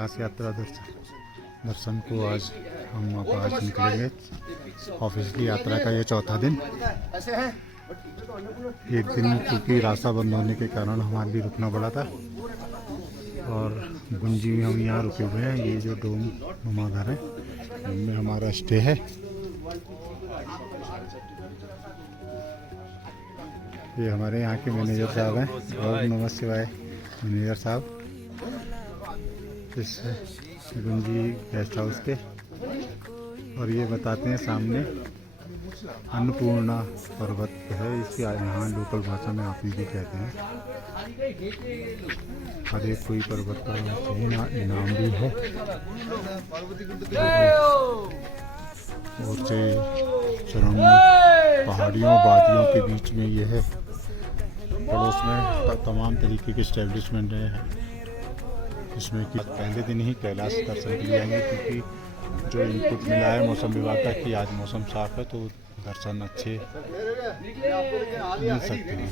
कैलाश यात्रा दर्शन को आज हम आज निकलेंगे। ऑफिशियली यात्रा का ये चौथा दिन। एक दिन क्योंकि रास्ता बंद होने के कारण हमारे लिए रुकना पड़ा था और गुंजी में हम यहाँ रुके हुए हैं। ये जो डोम नुमा घर है इनमें हमारा स्टे है। ये हमारे यहाँ के मैनेजर साहब हैं। और नमः शिवाय मैनेजर साहब इस गुंजी गेस्ट हाउस के। और ये बताते हैं सामने अन्नपूर्णा पर्वत है। इसके यहाँ लोकल भाषा में आप भी कहते हैं। हर एक कोई पर्वत का नाम भी है। और से चरम पहाड़ियों वादियों के बीच में ये है। पड़ोस में तमाम तरीके के इस्टेब्लिशमेंट है। इसमें कि पहले दिन ही कैलाश दर्शन के लिए आएंगे क्योंकि जो इनपुट मिला है मौसम विभाग का कि आज मौसम साफ है तो दर्शन अच्छे मिल सकते हैं।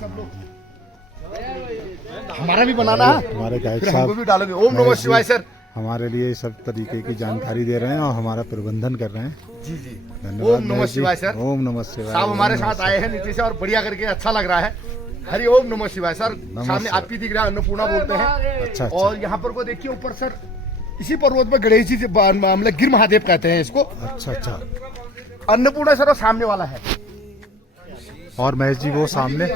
हमारा भी बनाना है, हमारे गाइड फिर साहब हमको भी डालोगे। ओम नमः शिवाय सर। हमारे लिए सब तरीके की जानकारी दे रहे हैं और हमारा प्रबंधन कर रहे हैं। जी जी, धन्यवाद। ओम नमः शिवाय सर। ओम नमः शिवाय। साहब हमारे साथ आए हैं नीचे से और बढ़िया करके अच्छा लग रहा है। हरि ओम नमः शिवाय सर। सामने आप ही दिख रहा है, अन्नपूर्णा बोलते हैं। अच्छा। और यहाँ पर को देखिए ऊपर सर, इसी पर्वत पर गणेश जी से मतलब गिर महादेव कहते हैं इसको। अच्छा। अन्नपूर्णा सर वो सामने वाला है। और महेश जी वो सामने 1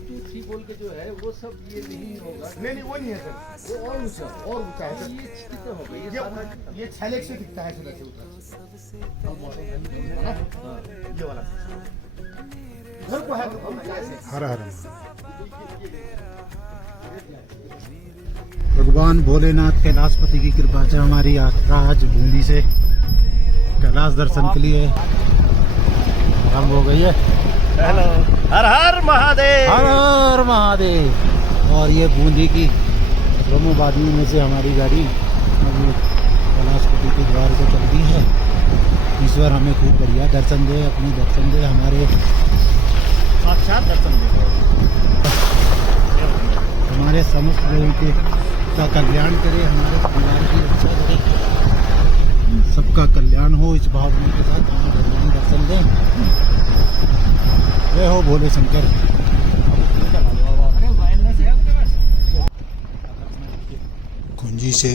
2 3 बोल के जो है वो सब ये नहीं होगा। नहीं वो नहीं है सर, वो और ऊंचा है सर। ये कितना होगा? ये सारा ये 6 लेख से दिखता है सर ऐसे ऊपर। ये वाला घर को है हर हर भगवान भोलेनाथ कैलाशपति की कृपा से हमारी यात्रा आज बूंदी से कैलाश दर्शन के लिए आरंभ हो गई है। हेलो, हर हर महादेव। हर हर महादेव। और ये बूंदी की ब्रह्मवादियों में से हमारी गाड़ी अभी कैलाशपति के द्वार से चलती है। ईश्वर हमें खूब बढ़िया दर्शन दे, अपने दर्शन दे, हमारे साक्षात दर्शन दे, हमारे समस्त लोगों के का कल्याण करे, हमारे परिवार की रक्षा करे, सबका कल्याण हो। इस भावना के साथ हमें भगवान दर्शन दें। जय हो भोले शंकर। कुंजी से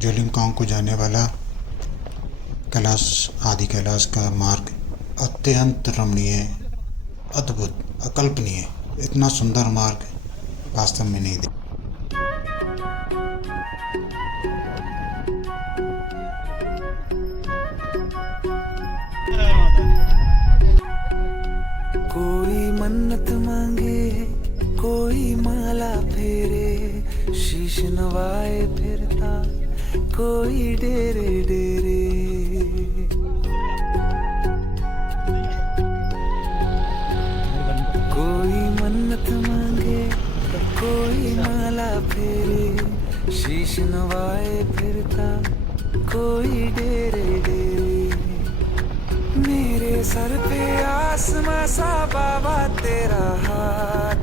जोलिंगकांग को जाने वाला कैलाश आदि कैलाश का मार्ग अत्यंत रमणीय, अद्भुत, अकल्पनीय। इतना सुंदर मार्ग वास्तव में नहीं देखा। कोई मन्नत मांगे, कोई माला फेरे, शीश नवाए फिरता कोई डेरे डेरे। कोई मन्नत मांगे, कोई माला फेरे, शीश नवाए फिरता कोई डेरे डेरे। मेरे सर पे आसमां सा बाबा तेरा हाथ,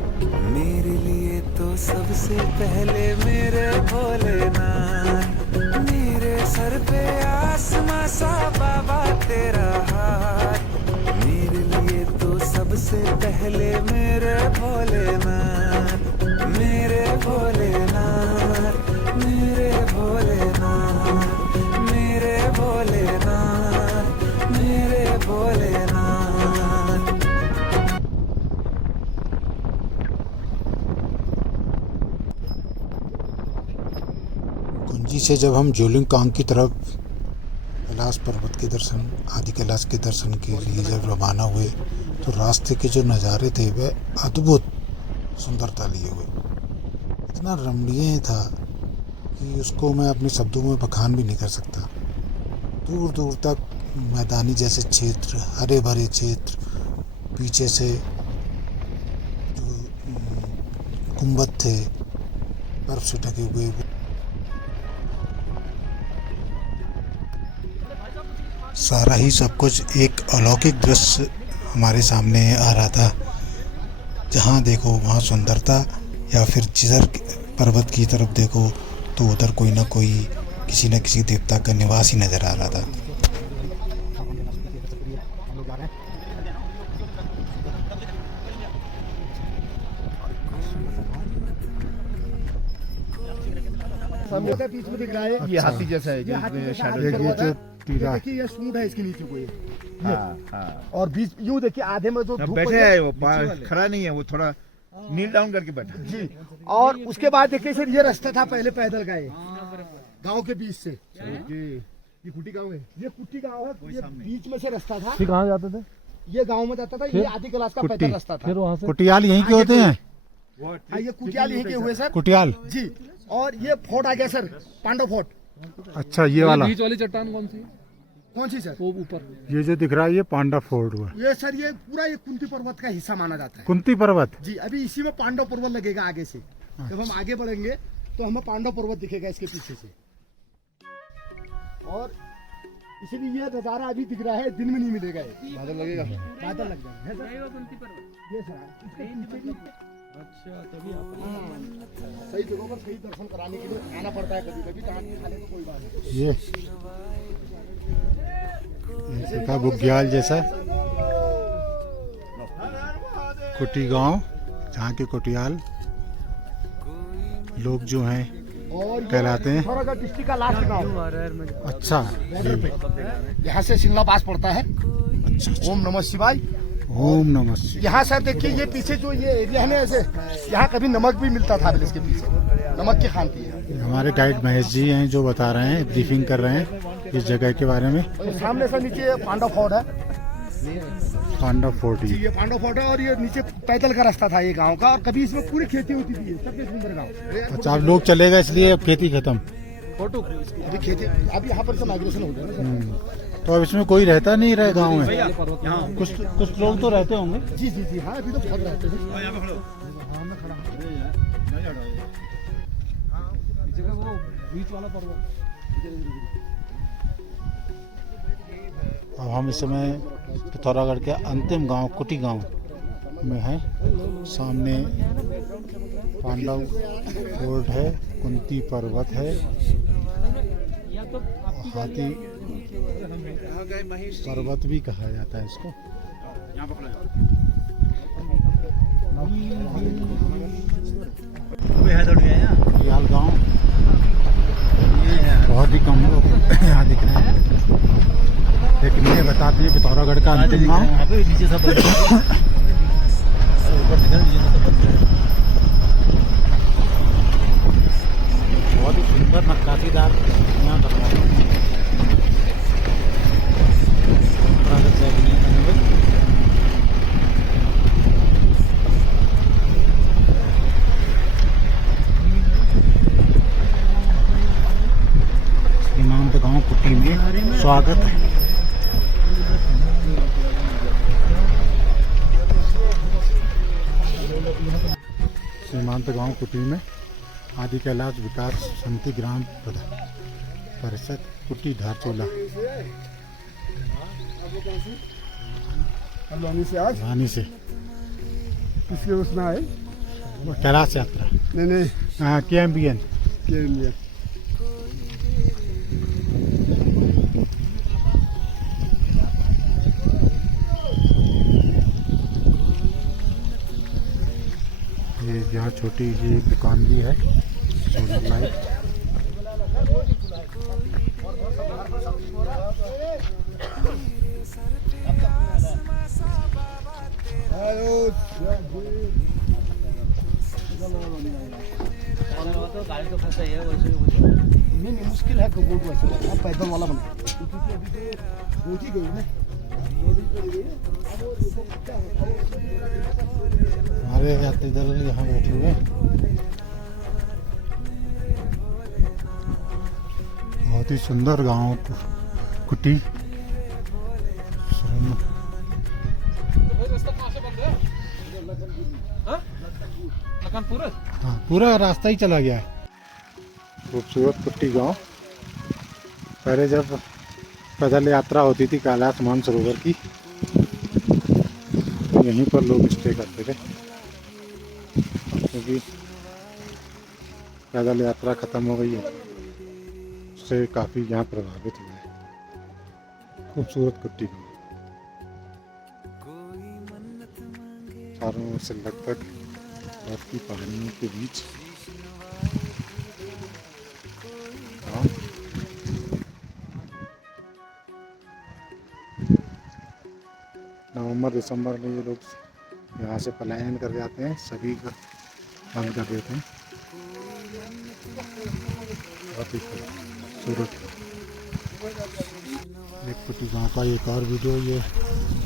मेरे लिए तो सबसे पहले मेरे भोलेनाथ। मेरे सर पे आसमां सा बाबा तेरा हाथ, मेरे लिए तो सबसे पहले मेरे भोलेनाथ। मेरे भोलेनाथ, मेरे भोलेनाथ, मेरे भोलेनाथ, मेरे भोलेनाथ। कुंजी से जब हम जोलिंगकांग की तरफ कैलाश पर्वत के दर्शन आदि कैलाश के दर्शन के लिए जब रवाना हुए तो रास्ते के जो नज़ारे थे वह अद्भुत सुंदरता लिए हुए, इतना रमणीय था कि उसको मैं अपने शब्दों में बखान भी नहीं कर सकता। दूर दूर तक मैदानी जैसे क्षेत्र, हरे भरे क्षेत्र, पीछे से जो गुंबद थे बर्फ से ढके हुए, सारा ही सब कुछ एक अलौकिक दृश्य हमारे सामने आ रहा था। जहाँ देखो वहाँ सुंदरता या फिर पर्वत की तरफ देखो तो उधर कोई ना कोई किसी न किसी देवता का निवास ही नज़र आ रहा था। सामने का बीच में दिख रहा है, ये हाथी जैसा है, ये जो टीला देखिए ये सूंड है इसके नीचे कोई, हाँ। और बीच यूं देखिए आधे में जो धूप बैठे है वो, खड़ा नहीं है वो, थोड़ा नील डाउन करके बैठा है। जी। और उसके बाद देखिए सर ये रास्ता था पहले पैदल का, गांव के बीच से, ये कुटी गांव है, ये कुटी गांव है, ये बीच में से रास्ता था। कहाँ जाते थे? ये गांव में जाता था, ये आधी क्लास का पैदल रास्ता था। फिर वहाँ से कुटियाल यहीं के होते हैं। हाँ, ये कुटियाल यहीं के हुए सर कुटियाल, जी। और ये फोर्ट आ गया सर, पांडव फोर्ट। अच्छा ये वाला, बीच वाली चट्टान कौन सी है? कौन सी सर? वो ऊपर ये जो दिख रहा है ये पांडव फोर्ट हुआ। ये सर ये पूरा ये कुंती पर्वत का हिस्सा माना जाता है कुंती पर्वत। जी। अभी इसी में पांडव पर्वत लगेगा आगे से, जब हम आगे बढ़ेंगे तो हमें पांडव पर्वत दिखेगा इसके पीछे से। और इसलिए ये नजारा अभी दिख रहा है, दिन में नहीं मिलेगा, ये बादल लगेगा, बादल लग जाएगा है सर? ये सर इसके पीछे भी अच्छा तभी सही जगहों पर सही दर्शन कराने के लिए आना पड़ता है, कभी कभी खाने तो कोई बात नहीं। ये देखा बुग्याल जैसा कुटी गांव, जहाँ के कुटियाल लोग जो हैं और कहलाते हैं। पिथौरागढ़ डिस्ट्रिक्ट का लास्ट गांव, अच्छा यहाँ से शिमला पास पड़ता है। ओम नमः शिवाय। ओम नमः शिवाय। यहाँ सर देखिए ये पीछे जो ये एरिया है ना, ऐसे यहाँ कभी नमक भी मिलता था, इसके पीछे नमक की खानती है। हमारे गाइड महेश जी हैं जो बता रहे हैं, ब्रीफिंग कर रहे हैं इस जगह के बारे में। और सामने से नीचे पांडव फोर्ट है, पांडव फोर्ट ये पांडव फोर्ट है। और ये नीचे पैदल का रास्ता था ये गांव का, और कभी इसमें पूरी खेती होती थी, सबसे सुंदर गांव। अच्छा अब लोग चलेगा इसलिए अब खेती खत्म। अभी खेती, अब यहाँ पर से माइग्रेशन हो गया ना। तो अब इसमें कोई रहता नहीं रहे गांव में, कुछ लोग तो रहते होंगे। जी जी जी हाँ, अभी तो बहुत रहते हैं। वो बीच वाला पर्वत। अब हम इस समय पिथौरागढ़ के अंतिम गांव कुटी गांव में हैं। सामने पांडव फोर्ट है, कुंती पर्वत है, हाथी पर्वत भी कहा जाता है इसको। कुटियाल गांव बहुत ही कम लोग यहाँ दिख रहे हैं, लेकिन ये बताते हैं पिथौरागढ़ का अंतिम गांव। बहुत ही सुंदर नक्काशीदार यहाँ सीमांत गांव कुटी में स्वागत है। सीमांत गांव कुटी में आदि कैलाश विकास समिति ग्राम परिषद कुटी धारचूला रानी से इसलिए उसमें आए कैलाश यात्रा। नहीं हाँ KMBN। ये यहाँ छोटी ये दुकान भी है, सोलर लाइट। नहीं मुश्किल है तो बोट वैसे पैदल वाला बना बोट ही गई ना। हमारे यात्री दल यहाँ बैठे हुए, बहुत ही सुंदर गांव कुटी। हाँ पूरा रास्ता ही चला गया है। खूबसूरत कुट्टी गांव। पहले जब पैदल यात्रा होती थी कैलाश मानसरोवर की, तो यहीं पर लोग स्टे करते थे, क्योंकि पैदल यात्रा ख़त्म हो गई है उससे काफ़ी यहाँ प्रभावित हुआ है। खूबसूरत कुट्टी गाँव, चारों ओर से लगभग बर्फ की पहाड़ियों के बीच गाँव। नवंबर दिसंबर में ये लोग यहाँ से पलायन कर जाते हैं, सभी का बंद कर देते हैं। बहुत ही खूबसूरत एक कुटी गाँव का एक और वीडियो, ये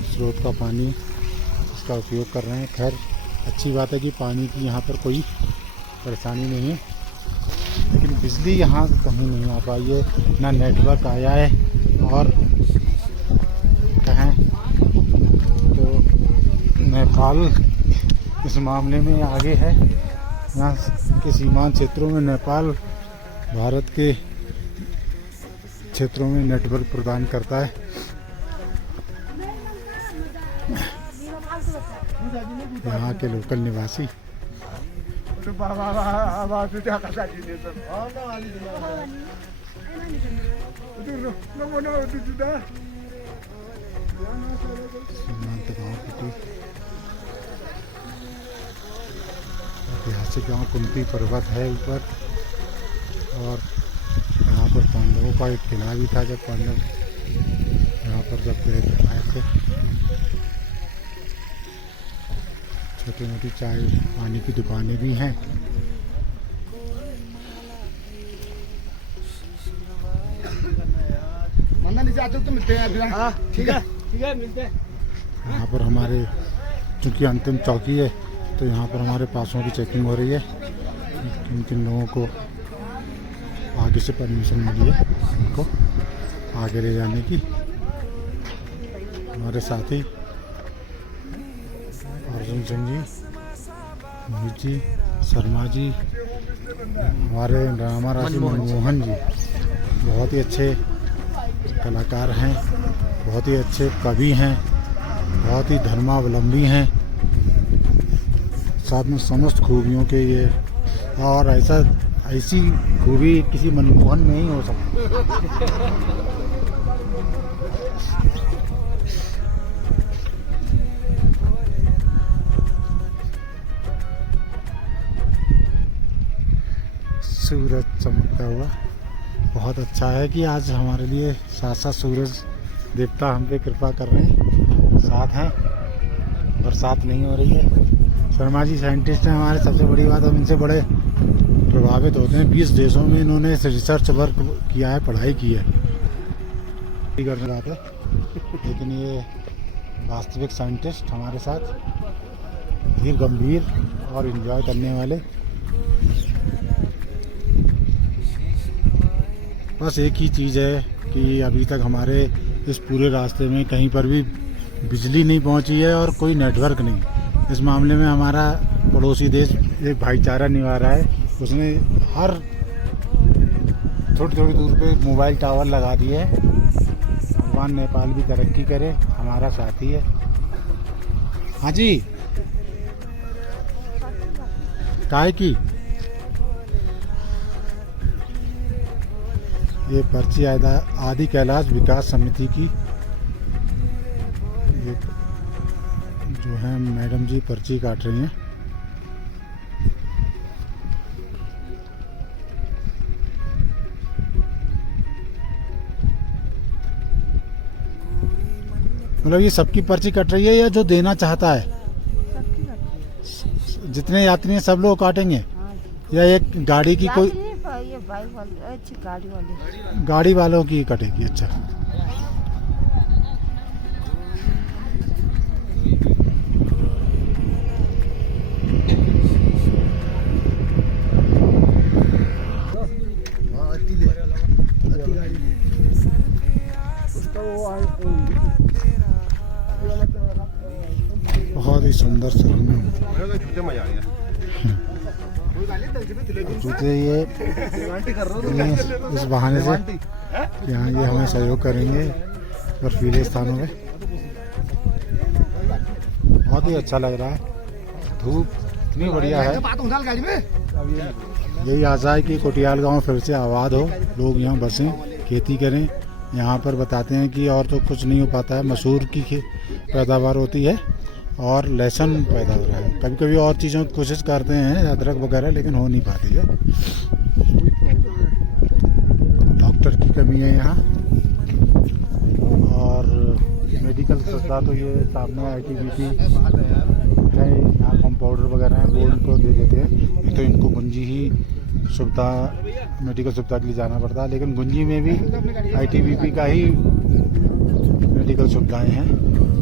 स्रोत का पानी इसका उपयोग कर रहे हैं। खैर अच्छी बात है कि पानी की यहाँ पर कोई परेशानी नहीं है, लेकिन बिजली यहाँ कहीं नहीं आ पाई है, ना नेटवर्क आया है। और कहें तो नेपाल इस मामले में आगे है। यहाँ के सीमांत क्षेत्रों में नेपाल भारत के क्षेत्रों में नेटवर्क प्रदान करता है। यहाँ के लोकल निवासी सीमांत गाँव की ऐतिहासिक गाँव कुंती पर्वत है ऊपर, और यहाँ पर पांडवों का एक किला भी था जब पांडव यहाँ पर जब आए थे। छोटी मोटी चाय पानी की दुकानें भी हैं। मन्ना नीचे आते हो तो मिलते हैं। हाँ ठीक है मिलते हैं। यहाँ पर हमारे चूँकि अंतिम चौकी है तो यहाँ पर हमारे पासों की चेकिंग हो रही है। किन किन लोगों को आगे से परमिशन मिली है उनको आगे ले जाने की। हमारे साथी अर्जुन सिंह जी, मोहित जी, शर्मा जी, हमारे ड्रामा राशि मनमोहन जी बहुत ही अच्छे कलाकार हैं, बहुत ही अच्छे कवि हैं, बहुत ही धर्मावलंबी हैं, साथ में समस्त खूबियों के ये, और ऐसी खूबी किसी मनमोहन में ही हो सकती। सूरज चमकता हुआ, बहुत अच्छा है कि आज हमारे लिए साथ साथ सूरज देवता हम पे कृपा कर रहे हैं, साथ हैं। बरसात नहीं हो रही है। शर्मा जी साइंटिस्ट हैं हमारे, सबसे बड़ी बात हम इनसे बड़े प्रभावित होते हैं। 20 देशों में इन्होंने रिसर्च वर्क किया है, पढ़ाई की है। करने बात है, लेकिन ये वास्तविक साइंटिस्ट हमारे साथ, धीर गंभीर और एंजॉय करने वाले। बस एक ही चीज़ है कि अभी तक हमारे इस पूरे रास्ते में कहीं पर भी बिजली नहीं पहुंची है और कोई नेटवर्क नहीं। इस मामले में हमारा पड़ोसी देश एक भाईचारा निभा रहा है। उसने हर थोड़ी थोड़ी दूर पे मोबाइल टावर लगा दिए है। भगवान नेपाल भी तरक्की करे, हमारा साथी है। हाँ जी, काय की ये पर्ची आदि कैलाश विकास समिति की एक जो है मैडम जी पर्ची काट रही हैं। मतलब ये सबकी पर्ची कट रही है या जो देना चाहता है? जितने यात्री हैं सब लोग काटेंगे या एक गाड़ी की कोई ये बाइक वाले, अच्छी गाड़ी वाले, गाड़ी वालों की कटेगी? अच्छा, बहुत ही सुंदर सलून। जूते ये इस बहाने से यहाँ ये हमें सहयोग करेंगे बर्फीले स्थानों में। बहुत ही अच्छा लग रहा है। धूप इतनी बढ़िया है। यही आशा है कि कोटियाल गांव फिर से आबाद हो, लोग यहाँ बसें, खेती करें। यहाँ पर बताते हैं कि और तो कुछ नहीं हो पाता है, मसूर की पैदावार होती है और लहसुन पैदा हो रहा है। कभी कभी और चीज़ों की कोशिश करते हैं, अदरक वगैरह, लेकिन हो नहीं पाती है। डॉक्टर की कमी है यहाँ और मेडिकल सुविधा तो ये सामने ITBP है, यहाँ कंपाउंडर वगैरह हैं, वो इनको दे देते हैं। नहीं तो इनको गुंजी ही सुविधा, मेडिकल सुविधा के लिए जाना पड़ता है, लेकिन गुंजी में भी ITBP का ही मेडिकल सुविधाएं हैं।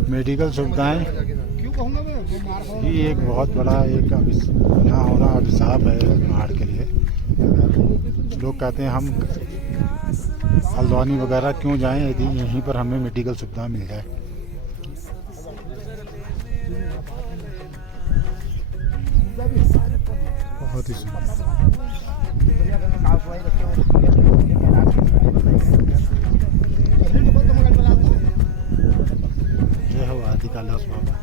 मेडिकल सुविधाएं ही एक बहुत बड़ा एक यहाँ होना अभिशाप है पहाड़ के लिए। अगर लोग कहते हैं हम हल्द्वानी वगैरह क्यों जाएं यदि यहीं पर हमें मेडिकल सुविधा मिल जाए। बहुत ही सुंदर। जय हो आदि कैलाश बाबा।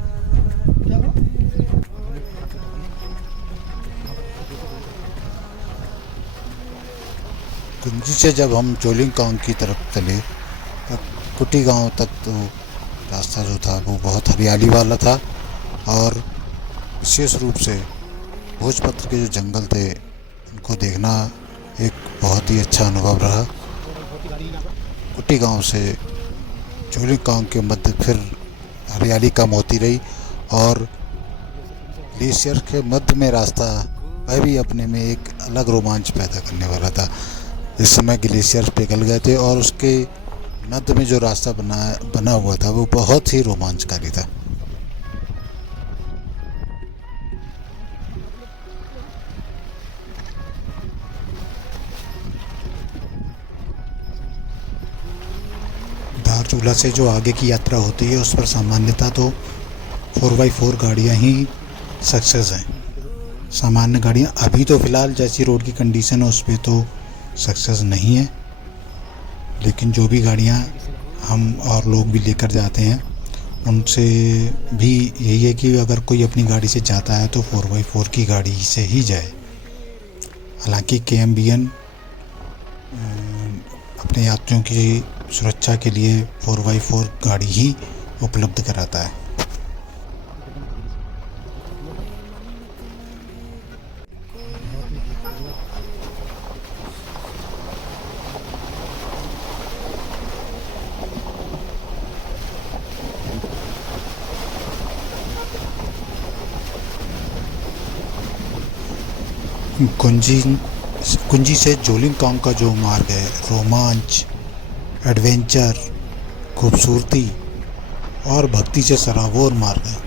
कुंजी से जब हम जोलिंगकांग की तरफ चले तो कुटी गांव तक तो रास्ता जो था वो बहुत हरियाली वाला था और विशेष रूप से भोजपत्र के जो जंगल थे उनको देखना एक बहुत ही अच्छा अनुभव रहा। कुटी गांव से जोलिंगकांग के मध्य फिर हरियाली कम होती रही और ग्लेशियर के मध्य में रास्ता वह भी अपने में एक अलग रोमांच पैदा करने वाला था। इस समय ग्लेशियर पिघल गए थे और उसके मध्य में जो रास्ता बना हुआ था वो बहुत ही रोमांचकारी था। धारचूला से जो आगे की यात्रा होती है उस पर सामान्यतः तो 4x4 गाड़ियाँ ही सक्सेस हैं। सामान्य गाड़ियाँ अभी तो फ़िलहाल जैसी रोड की कंडीशन है उस पर तो सक्सेस नहीं है, लेकिन जो भी गाड़ियाँ हम और लोग भी लेकर जाते हैं उनसे भी यही है कि अगर कोई अपनी गाड़ी से जाता है तो 4x4 की गाड़ी से ही जाए। हालांकि KMBN अपने यात्रियों की सुरक्षा के लिए 4x4 गाड़ी ही उपलब्ध कराता है। कुंजी से जोलिंगकांग का जो मार्ग है रोमांच, एडवेंचर, खूबसूरती और भक्ति से सराबोर मार्ग है।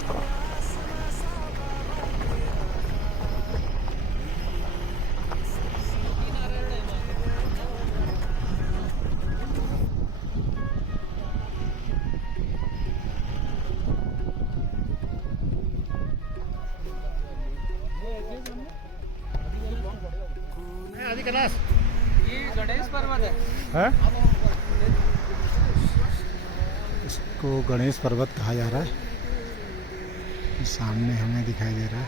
ये गणेश पर्वत है। इसको गणेश पर्वत कहा जा रहा है। सामने हमें दिखाई दे रहा है।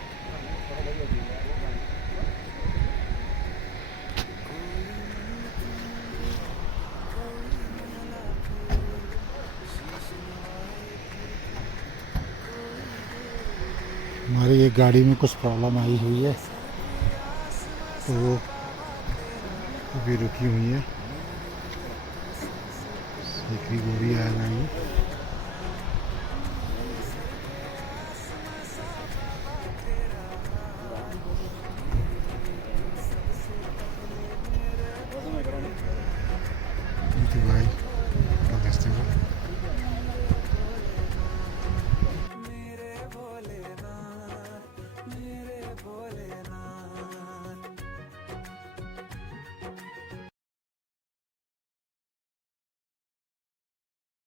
हमारी एक गाड़ी में कुछ प्रॉब्लम आई हुई है तो वो अभी रुकी हुई है। देखिए वो भी आ गई। भाई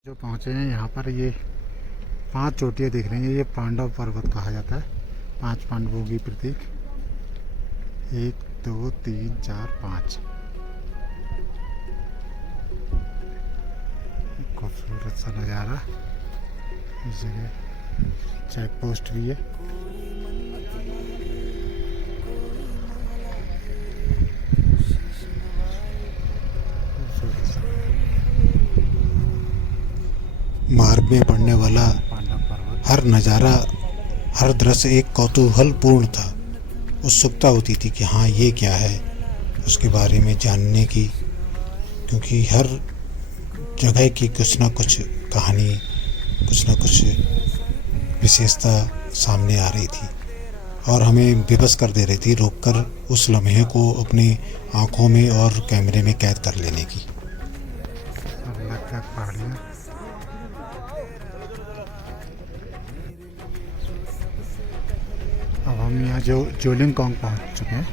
जो पहुँचे हैं यहाँ पर, ये 5 चोटियाँ दिख रही हैं। ये पांडव पर्वत कहा जाता है। 5 पांडवों की प्रतीक। 1 2 3 4 5। खूबसूरत सा नज़ारा। इस जगह चेक पोस्ट भी है। यूट्यूब में पढ़ने वाला हर नज़ारा, हर दृश्य एक कौतूहलपूर्ण था। उत्सुकता होती थी कि हाँ ये क्या है, उसके बारे में जानने की, क्योंकि हर जगह की कुछ ना कुछ कहानी, कुछ ना कुछ विशेषता सामने आ रही थी और हमें बेबस कर दे रही थी, रोककर उस लम्हे को अपनी आंखों में और कैमरे में कैद कर लेने की। अब हम यहाँ जोलिंगकोंग पहुँच चुके हैं।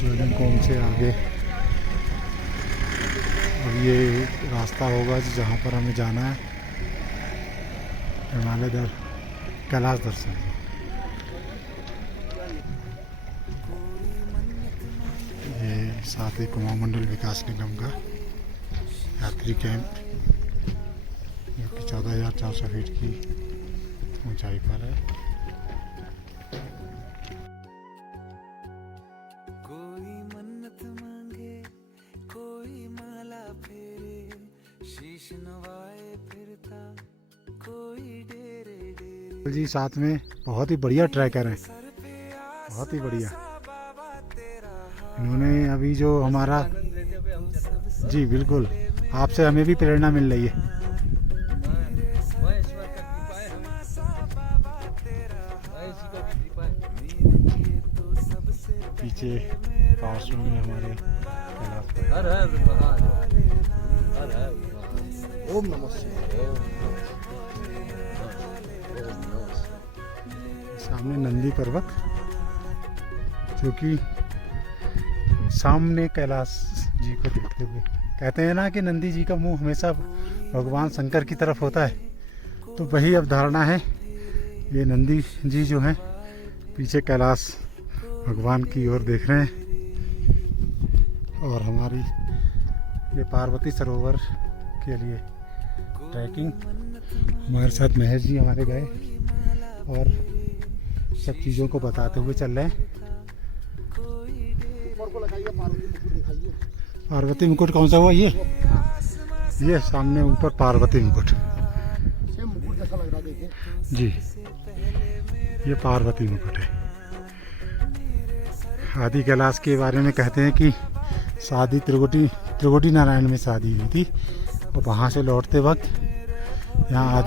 जोलिंगकोंग से आगे अब ये रास्ता होगा जहाँ पर हमें जाना है, हिमालय कैलाश दर्शन। ये साथ ही कुमाऊं मंडल विकास निगम का यात्री कैंप, जो कि 14,400 फीट की ऊंचाई पर है। कोई मन्नत मांगे, कोई माला फेरे, शीश नवाए फिरता, कोई डेरे डेरे। जी साथ में बहुत ही बढ़िया ट्रैकर हैं, बहुत ही बढ़िया। इन्होंने अभी जो हमारा, जी बिल्कुल, आपसे हमें भी प्रेरणा मिल रही है। पीछे पार्श्व में हमारे ओम नमः शिवाय। सामने नंदी पर्वत, जो कि सामने कैलाश जी को देखते हुए, कहते हैं ना कि नंदी जी का मुंह हमेशा भगवान शंकर की तरफ होता है, तो वही अवधारणा है। ये नंदी जी जो हैं पीछे कैलाश भगवान की ओर देख रहे हैं। और हमारी ये पार्वती सरोवर के लिए ट्रैकिंग, हमारे साथ महेश जी हमारे गए और सब चीज़ों को बताते हुए चल रहे हैं। पार्वती मुकुट कौन सा हुआ? ये सामने ऊपर पार्वती मुकुट जी, ये पार्वती मुकुट है। आदि कैलाश के बारे में कहते हैं कि शादी त्रिकुटी नारायण में शादी हुई थी और वहाँ से लौटते वक्त यहाँ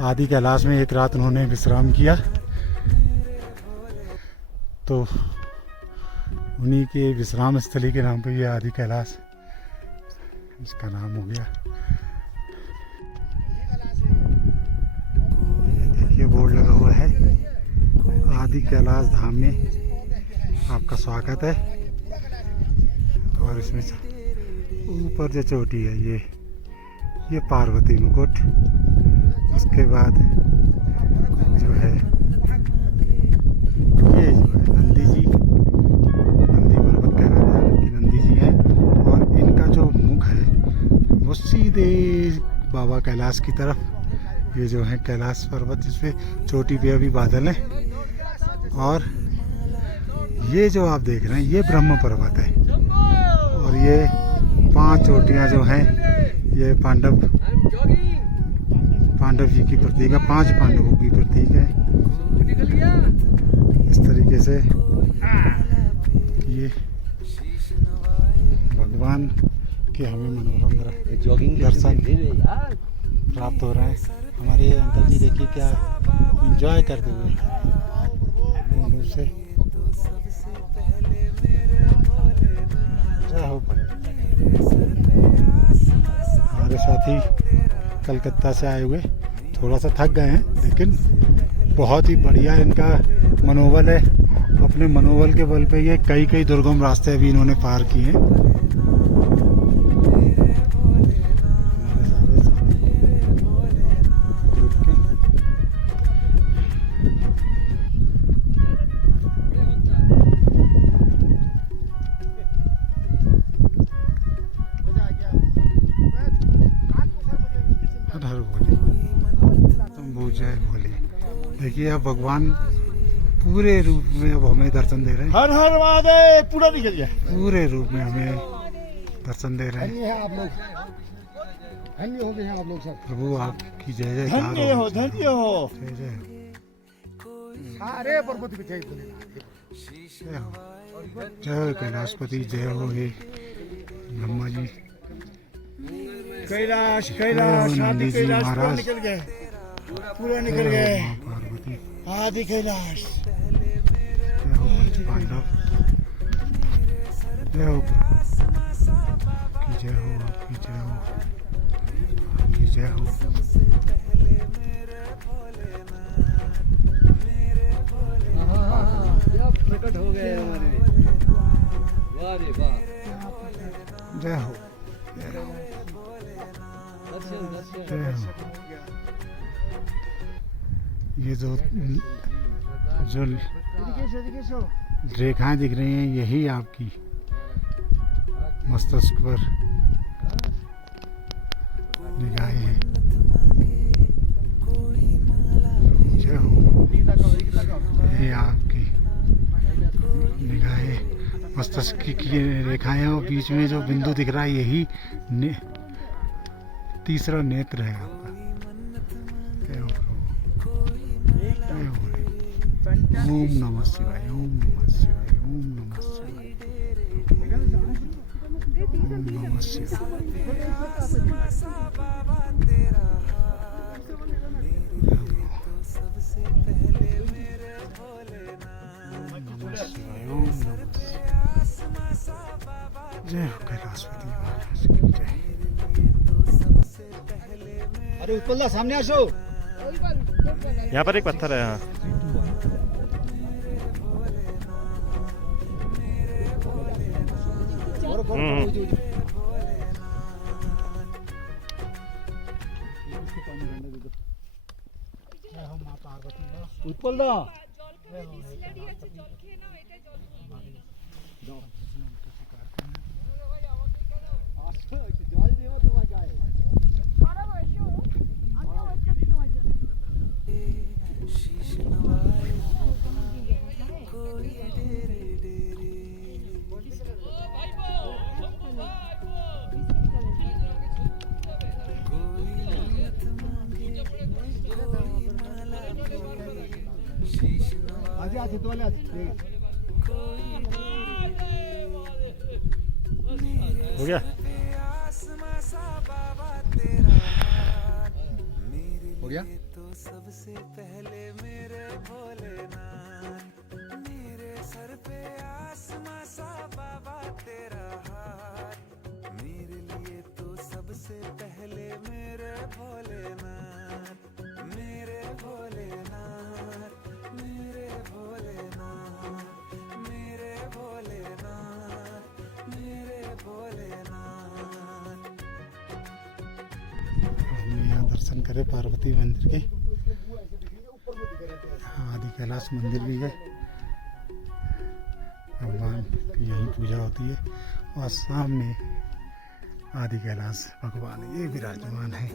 आदि कैलाश में एक रात उन्होंने विश्राम किया, तो उन्हीं के विश्राम स्थली के नाम पे ये आदि कैलाश इसका नाम हो गया। देखिए बोर्ड लगा हुआ है, आदि कैलाश धाम में आपका स्वागत है। और इसमें ऊपर जो चोटी है ये पार्वती मुकुट, उसके बाद जो है ये जो है नंदी जी, नंदी पर्वत कहलाता है कि नंदी जी हैं। और इनका जो मुख है वो सीधे बाबा कैलाश की तरफ, ये जो है कैलाश पर्वत, जिसपे चोटी पे अभी बादल हैं। और ये जो आप देख रहे हैं ये ब्रह्म पर्वत है। और ये 5 चोटियाँ जो हैं ये पांडव जी की प्रतीक है, 5 पांडवों की प्रतीक है। इस तरीके से ये भगवान के हमें मनोरम दर्शन प्राप्त हो रहे हैं। हमारे अंकल जी देखिए क्या एंजॉय करते हुए रूप से। हमारे साथी कलकत्ता से आए हुए थोड़ा सा थक गए हैं, लेकिन बहुत ही बढ़िया इनका मनोबल है। अपने मनोबल के बल पे ये कई दुर्गम रास्ते अभी इन्होंने पार किए हैं। देखिए अब भगवान पूरे रूप में अब हमें दर्शन दे रहे हैं, हर हर महादेव पूरा निकल गया। पूरे रूप में हमें दर्शन दे रहे हैं। धन्य है आप लोग, धन्य हो गए हैं आप लोग सब। प्रभु आपकी जय जय धन्य हो, धन्य हो। जय जय सारे पर्वत पे जय बोले। जय हो, जय हो कैलाशपति, जय हो हे ब्रह्मा जी, कैलाश जय कैलाश हो आदि नंदी जी कैलाश पूरा महाराज, निकल गए, पूरा जय निकल हो गए। माँ पार्वती, आदि कैलाश जय हो पंच पांडव, जय हो आपकी जय हो, आपकी जय हो, आपकी जय हो। प्रकट हो गए हमारे। वाह रे वाह, जय हो, जय हो, दर्शन दर्शन। जय हो। ये जो रेखाएं दिख रही हैं, यही आपकी मस्तिष्क पर निगाहें हैं। जय हो, ये आपकी निगाहें मस्तिष्क की रेखाएं हैं, और बीच में जो बिंदु दिख रहा है, यही तीसरा नेत्र है आपका। जय हो प्रभु, जय हो रे। ओम नमः शिवाय, ओम नमः शिवाय, ओम नमः शिवाय, ओम नमः शिवाय। ओम नमः शिवाय। जय हो कैलाशपति महाराज की जय। अरे उत्पल सामने आशो। यहाँ पर एक पत्थर है। हाँ, उत्पल दा आजे आजे तो वाले हो गया। हो गया। तो सबसे पहले मेरे भोलेनाथ, मेरे सर पे आसमां सा बाबा तेरा हाथ, मेरे लिए तो सबसे पहले मेरे भोलेनाथ, मेरे भोलेनाथ, मेरे भोलेनाथ, मेरे भोलेनाथ, मेरे भोलेनाथ। हमने यहाँ दर्शन करे पार्वती मंदिर के, आदि कैलाश मंदिर भी गए। भगवान की यही पूजा होती है, और सामने आदि कैलाश भगवान ये विराजमान है।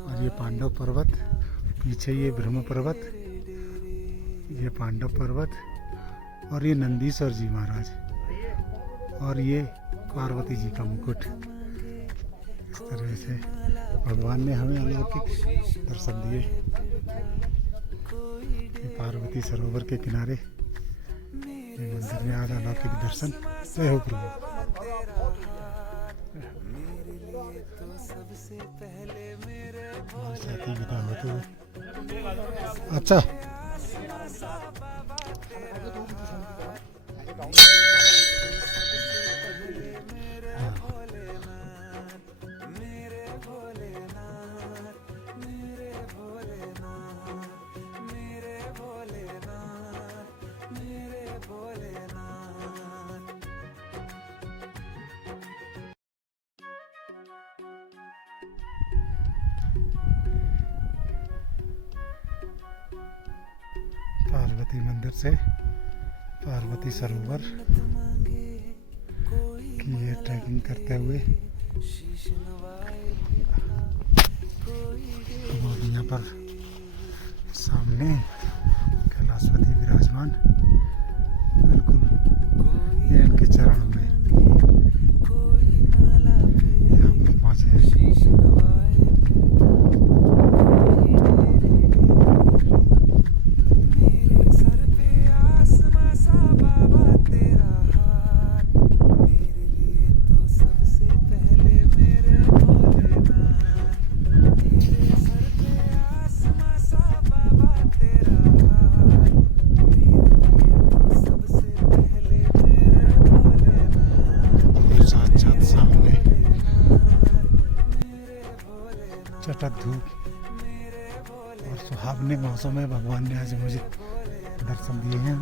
और ये पांडव पर्वत, पीछे ये ब्रह्म पर्वत, ये पांडव पर्वत, और ये नंदीश्वर जी महाराज, और ये पार्वती जी का मुकुट। इस तरह से भगवान ने हमें अलौकिक दर्शन दिए। ये पार्वती सरोवर के किनारे ये मंदिर में आज अलौकिक दर्शन। जय हो प्रभु। और साथी विदा होते हुए अच्छा पार्वती मंदिर से पार्वती सरोवर की ये ट्रैकिंग करते हुए हम यहाँ पर सामने कैलाशपति विराजमान, बिल्कुल ये इनके चरणों में। यहाँ पर पहुँचे हैं। साक्षात सामने चटक धूप और सुहावने मौसम में भगवान ने आज मुझे दर्शन दिए हैं।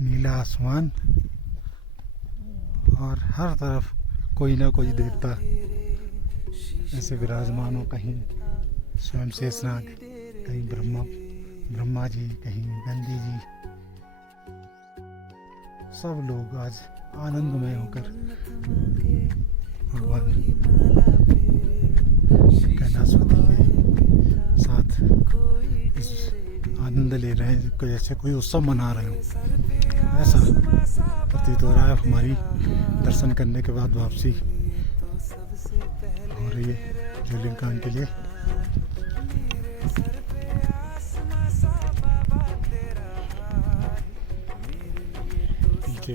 नीला आसमान और हर तरफ कोई ना कोई देवता ऐसे विराजमान हो, कहीं स्वयं शेषनाग, कहीं ब्रह्मा जी, कहीं नंदी जी। सब लोग आज आनंदमय होकर भगवान कैलाशपति के साथ इस आनंद ले रहे हैं, जैसे कोई उत्सव मना रहे हो। ऐसा प्रतीत हो रहा है। हमारी दर्शन करने के बाद वापसी हो रही है ज्योतिर्लिंग के लिए। पीछे